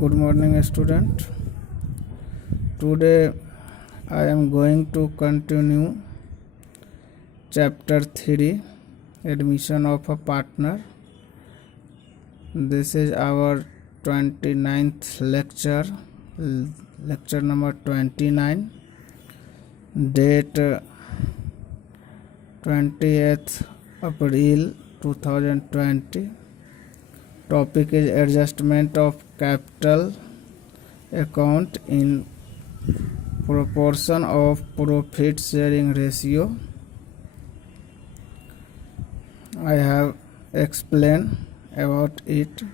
Good morning, student. Today I am going to continue chapter 3, admission of a partner. This is our 29th lecture, lecture number 29, date 20th April 2020. Topic is adjustment of capital account in proportion of profit sharing ratio. I have explained about it.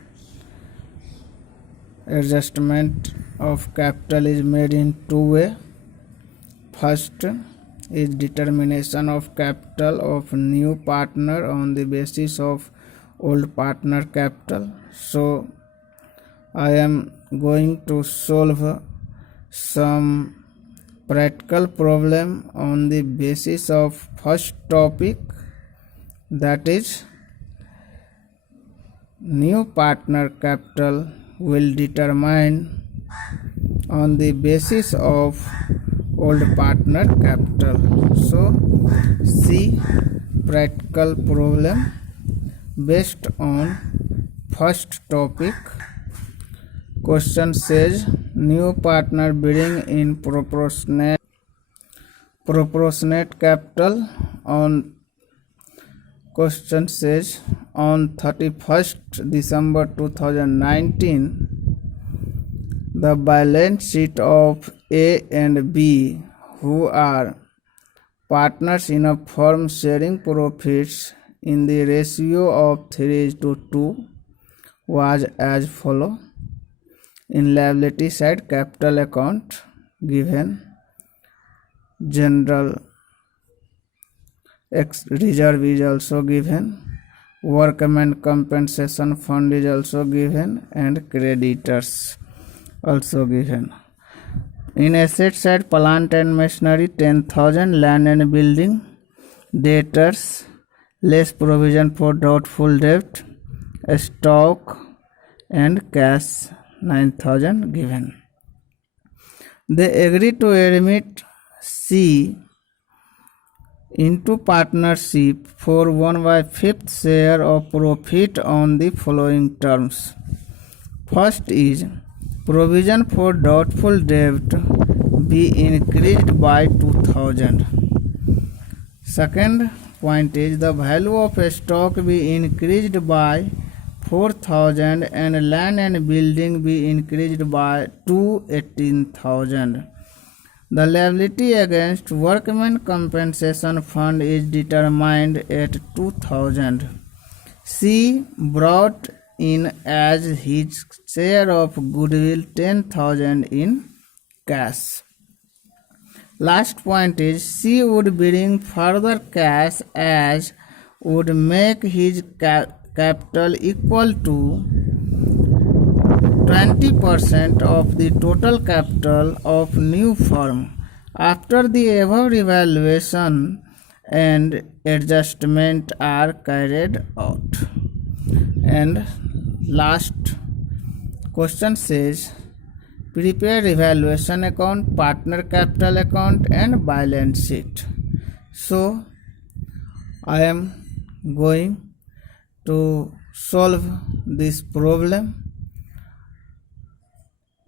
Adjustment of capital is made in two ways. First is determination of capital of new partner on the basis of old partner capital. So I am going to solve some practical problem on the basis of first topic, that is new partner capital will determine on the basis of old partner capital. So see practical problem based on first topic. Question says new partner bidding in proportionate capital on question says on 31st December 2019 the balance sheet of A and B, who are partners in a firm sharing profits in the ratio of 3:2, was as follow. In liability side, capital account given, general reserve is also given, workmen compensation fund is also given, and creditors also given. In asset side, plant and machinery 10,000, land and building, debtors, less provision for doubtful debt, stock and cash 9,000 given. They agree to admit C into partnership for 1/5 share of profit on the following terms. First is provision for doubtful debt be increased by 2,000. Second point is the value of stock be increased by 4,000 and land and building be increased by 18,000. The liability against workmen compensation fund is determined at 2,000. C brought in as his share of goodwill 10,000 in cash. Last point is C would bring further cash as would make his capital equal to 20% of the total capital of new firm. After the above evaluation and adjustment are carried out. And last question says prepare evaluation account, partner capital account and balance sheet. So I am going to solve this problem.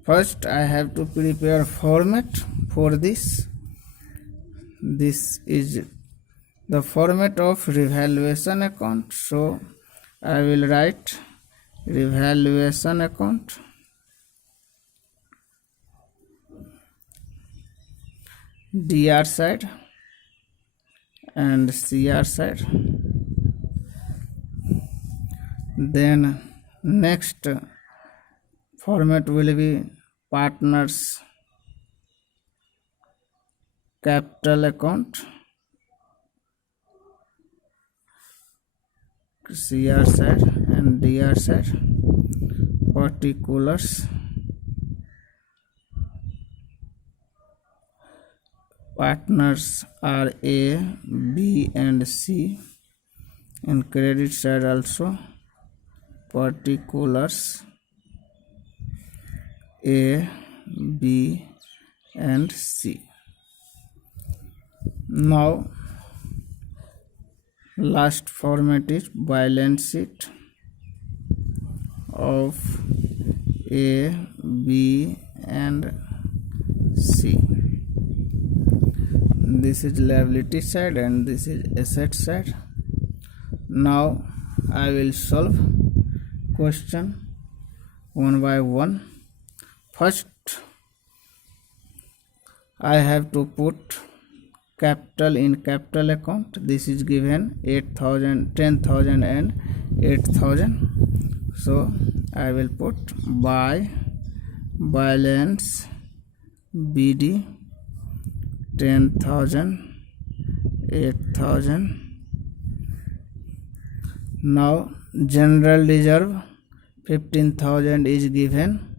First I have to prepare format for this. This is the format of revaluation account. So I will write revaluation account, DR side and CR side. Then next format will be partners capital account, CR side and DR side, particulars, partners are A, B and C, and credit side also particulars A, B and C. Now last format is balance sheet of A, B and C. This is liability side and this is asset side. Now I will solve question one by one. First, I have to put capital in capital account. This is given 8,000, 10,000 and 8,000. So I will put by balance BD 10,000, 8,000. Now general reserve 15,000 is given,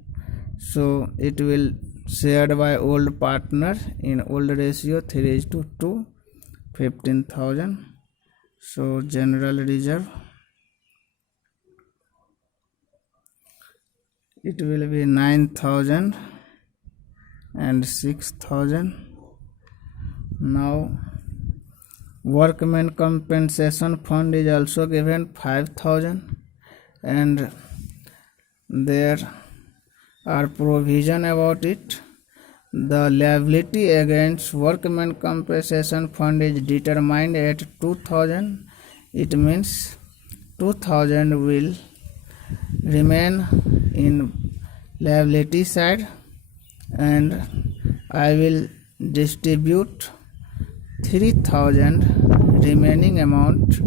so it will shared by old partner in old ratio 3:2, 15,000. So general reserve it will be 9,000 and 6,000. Now workman compensation fund is also given 5,000 and there are provision about it. The liability against workman compensation fund is determined at 2,000. It means 2,000 will remain in liability side and I will distribute 3,000 remaining amount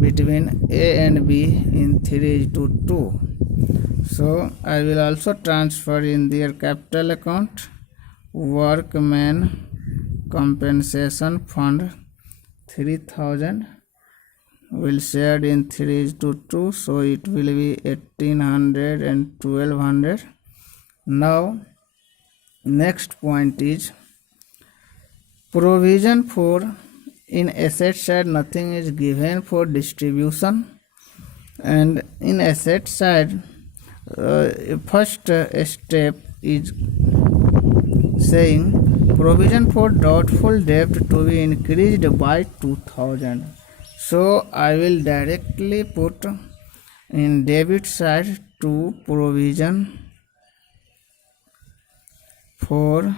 between A and B in 3:2. So I will also transfer in their capital account workman compensation fund 3,000 will shared in 3:2, so it will be 1,800 and 1,200. Now next point is provision for in asset side nothing is given for distribution, and in asset side first step is saying provision for doubtful debt to be increased by 2,000. So I will directly put in debit side to provision for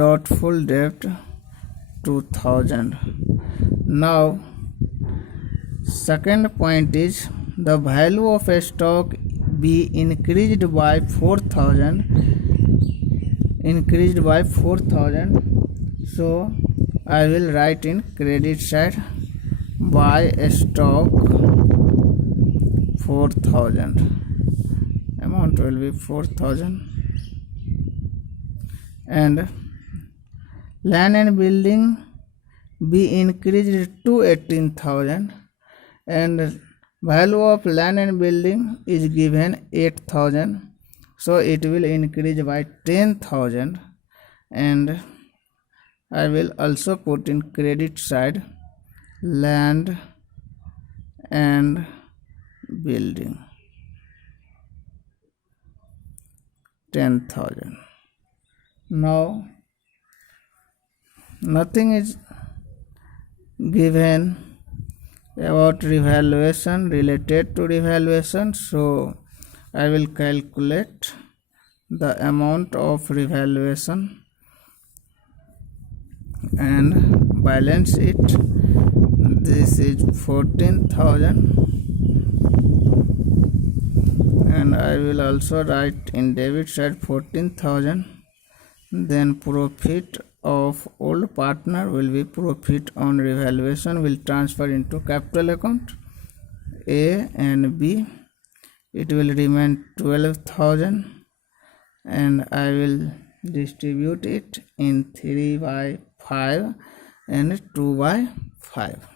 doubtful debt 2,000. Now second point is the value of a stock be increased by 4,000. So I will write in credit side buy a stock 4,000. Amount will be 4,000. And land and building be increased to 18,000 and value of land and building is given 8,000, so it will increase by 10,000. And I will also put in credit side land and building 10,000. Now nothing is given about revaluation related to revaluation, so I will calculate the amount of revaluation and balance it. This is 14,000 and I will also write in debit side 14,000. Then profit of old partner will be profit on revaluation will transfer into capital account A and B. It will remain 12,000 and I will distribute it in 3/5 and 2/5.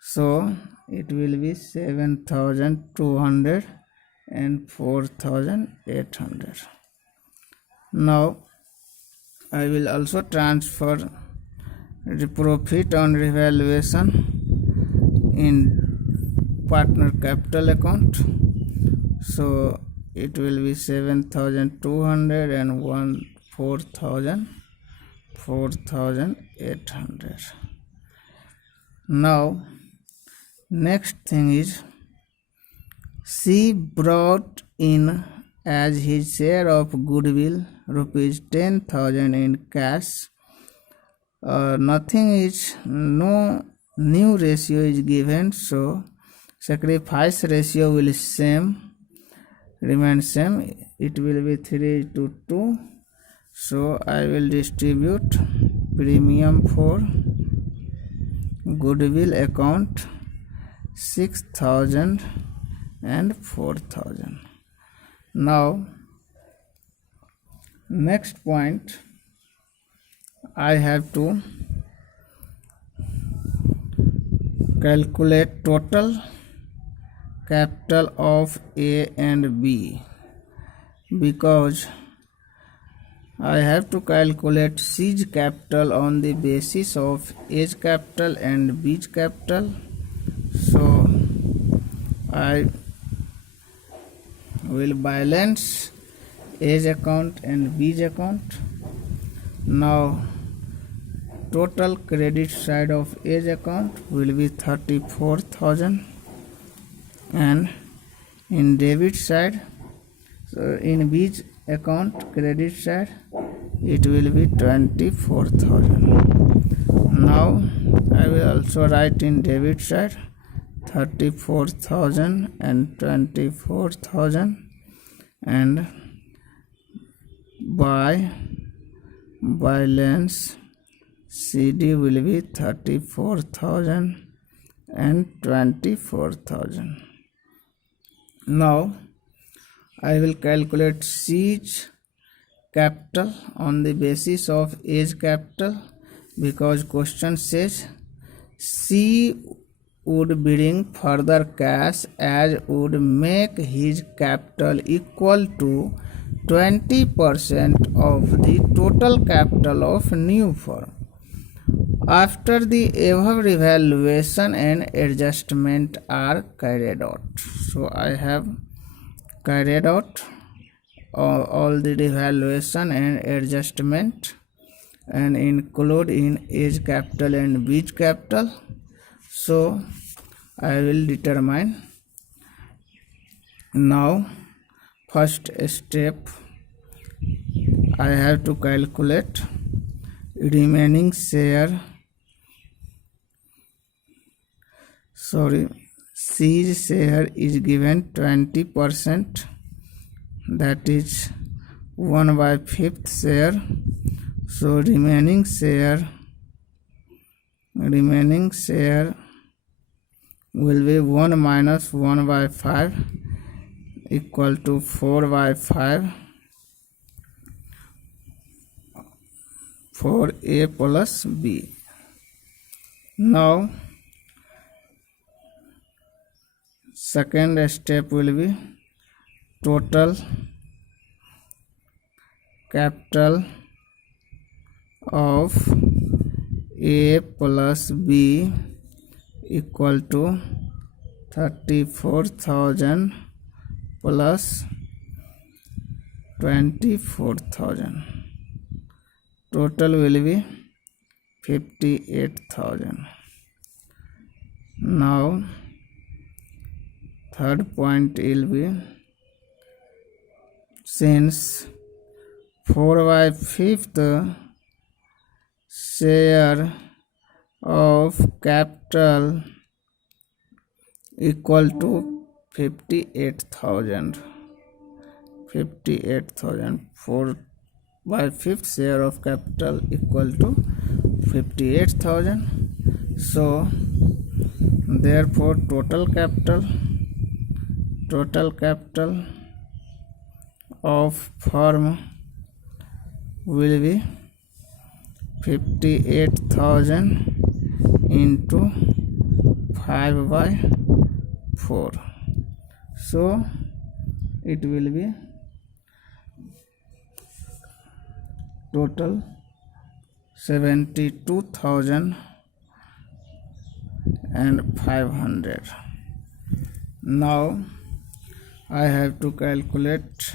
So it will be 7,200 and 4,800. Now I will also transfer the profit on revaluation in partner capital account. So it will be 7,200 and 4,800. Now next thing is, she brought in as his share of goodwill rupees 10,000 in cash. Nothing is, no new ratio is given, so sacrifice ratio will remain same. It will be 3:2. So I will distribute premium for goodwill account 6,000 and 4,000. Now next point, I have to calculate total capital of A and B, because I have to calculate C's capital on the basis of A's capital and B's capital. So I will balance A's account and B's account. Now total credit side of A's account will be 34,000, and in debit side, so in B's account credit side, it will be 24,000. Now I will also write in debit side 34,000 and 24,000, and by balance CD will be 34,000 and 24,000. Now I will calculate C's capital on the basis of A's capital, because question says C would bring further cash as would make his capital equal to 20% of the total capital of new firm after the above revaluation and adjustment are carried out. So I have carried out all the revaluation and adjustment and include in A's capital and B's capital. So I will determine. Now first step, I have to calculate remaining share, C's share is given 20%, that is 1/5 share. So remaining share will be 1 minus 1/5 equal to 4/5 for A plus B. Now second step will be total capital of A plus B equal to 34,000 plus 24,000. Total will be 58,000. Now third point will be, since 4/5 share of capital equal to 58,000. 4/5 share of capital equal to 58,000. So therefore total capital of firm will be 58,000 into 5/4. So it will be total 72,500. Now I have to calculate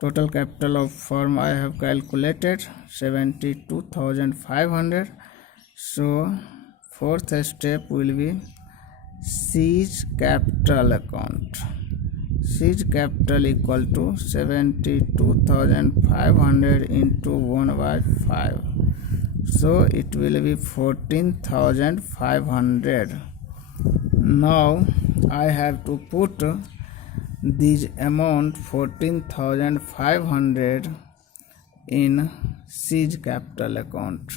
total capital of firm. I have calculated 72,500. So fourth step will be seize capital account. Seize capital equal to 72,500 into 1 by 5. So it will be 14,500. Now I have to put this amount 14,500 in seize capital account.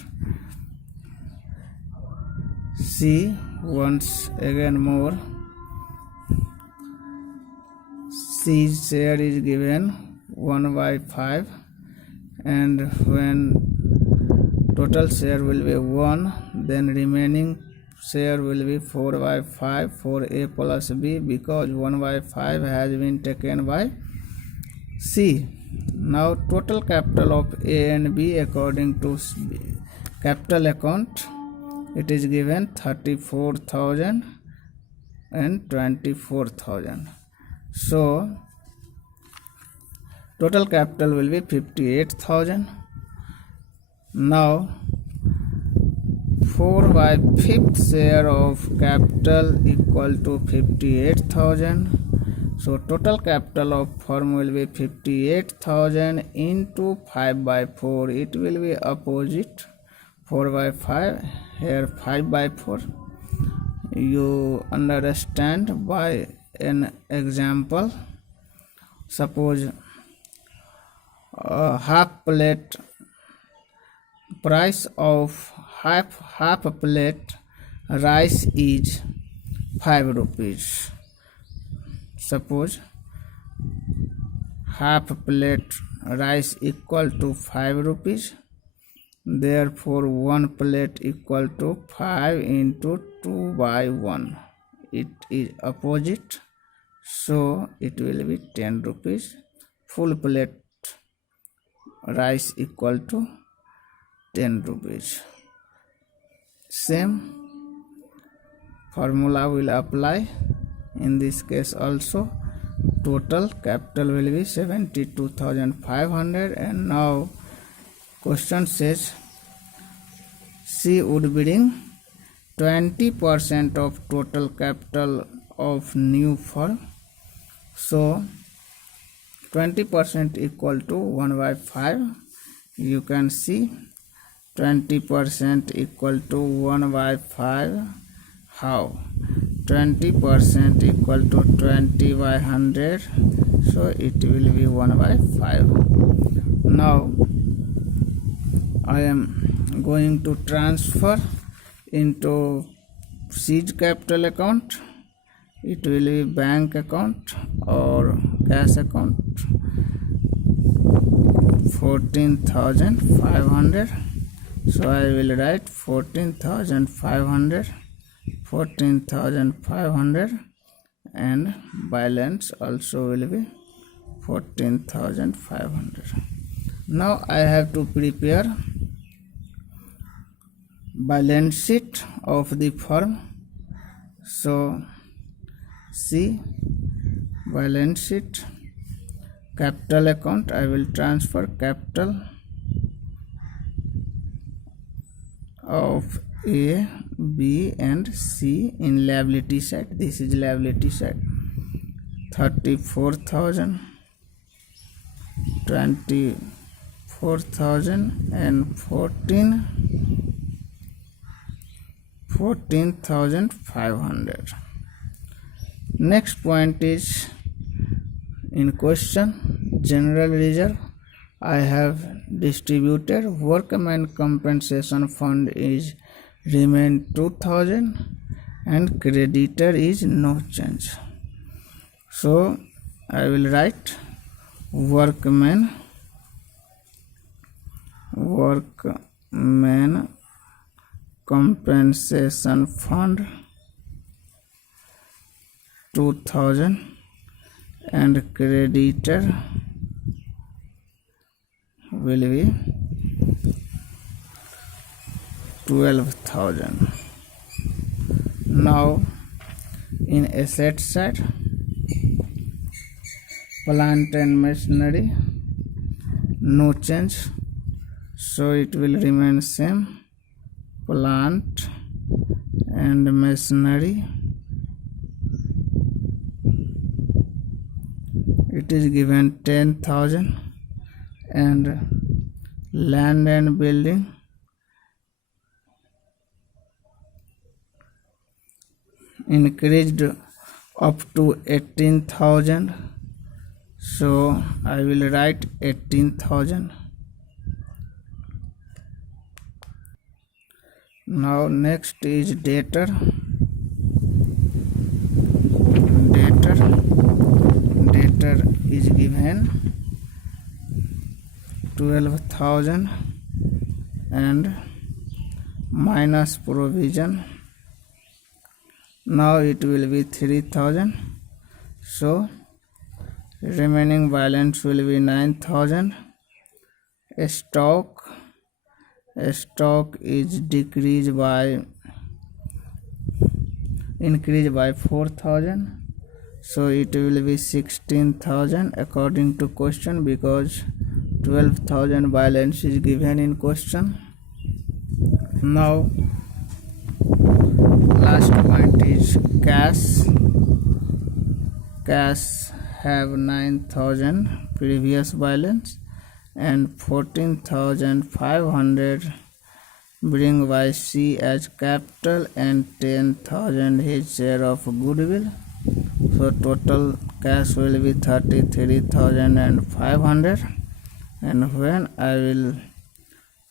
See once again more. Seize share is given 1 by 5, and when total share will be 1, then remaining share will be 4 by 5 for A plus B, because 1 by 5 has been taken by C. Now total capital of A and B according to capital account, it is given 34,000 and 24,000. So total capital will be 58,000. Now 4 by 5th share of capital equal to 58,000. So total capital of firm will be 58,000 into 5 by 4. It will be opposite. 4 by 5, here 5 by 4. You understand by an example. Suppose half plate, price of half plate rice is 5 rupees. Suppose half plate rice equal to 5 rupees. Therefore 1 plate equal to 5 into 2 by 1. It is opposite, so it will be 10 rupees. Full plate rice equal to 10 rupees. Same formula will apply in this case also. Total capital will be 72,500, and now question says she would bring 20% of total capital of new firm. So 20% equal to 1 by 5. You can see 20% equal to 1 by 5. How? 20% equal to 20 by 100. So it will be 1 by 5. Now I am going to transfer into seize capital account. It will be bank account or cash account. 14,500. So I will write 14,500, 14,500, and balance also will be 14,500. Now I have to prepare balance sheet of the firm. So see balance sheet, capital account. I will transfer capital of A, B and C in liability side. This is liability side. 34,000, 24,000 and 14,500. Next point is in question general reserve. I have distributed workman compensation fund is remain 2,000 and creditor is no change. So I will write workman compensation fund 2,000 and creditor will be 12,000. Now in asset side, plant and machinery, no change, so it will remain same. Plant and machinery, it is given 10,000, and land and building, increased up to 18,000, so I will write 18,000. Now next is debtor. Debtor is given 12,000 and minus provision. Now it will be 3,000, so remaining balance will be 9,000. Stock is increased by 4,000, so it will be 16,000 according to question, because 12,000 balance is given in question. Now last point is cash. Cash have 9,000 previous balance and 14,500 bring by C as capital and 10,000 his share of goodwill. So total cash will be 33,500, and when I will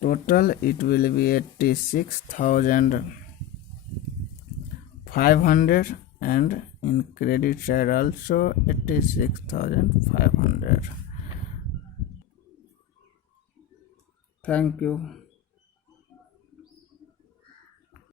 total, it will be 86,500, and in credit side also 86,500. Thank you.